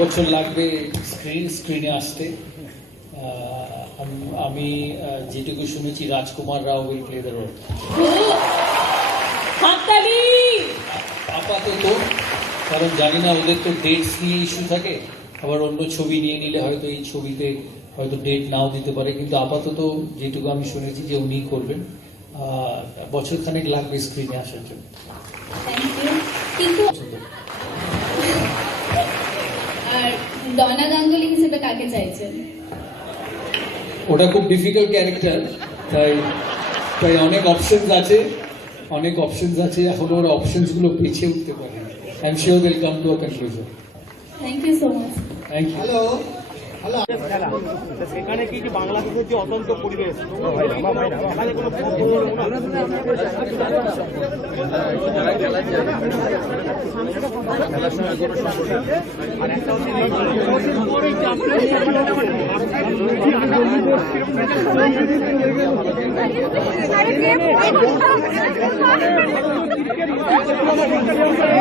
বছর লাগবে স্ক্রিন স্ক্রিনে আসতে। আমি যেটুকু শুনেছি Rajkumar Rao will play the role আপাতত কারণ জানি না ওদের তো ডেটস নিয়ে ইস্যু থাকে। আবার অন্য ছবি নিয়ে নিলে হয়তো এই ছবিতে হয়তো ডেট নাও দিতে পারে। কিন্তু আপাতত যেটুকু আমি শুনেছি যে উনি করবেন। বছর খানেক লাগবে স্ক্রিনে আসার জন্য। কিন্তু ডনা গাঙ্গুলি হিসেবে কাকে চাইছেন? ওটা খুব ডিফিকাল্ট ক্যারেক্টার তাই তাই অনেক অপশনস আছে অনেক অপশনস আছে এখন ওর অপশনসগুলো পিছিয়ে উঠতে পারে। I am sure will come to a conclusion thank you so much thank you তা সেখানে কি যে বাংলাদেশের যে অতন্ত পরিবেশ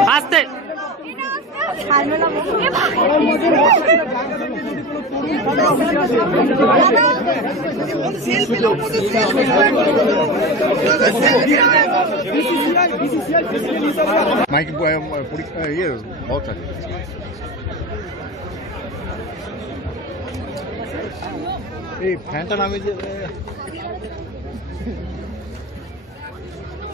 আস্তে। মাইক পরীক্ষা ইয়ে বহুত আছে এই ফ্যানটা নামে যে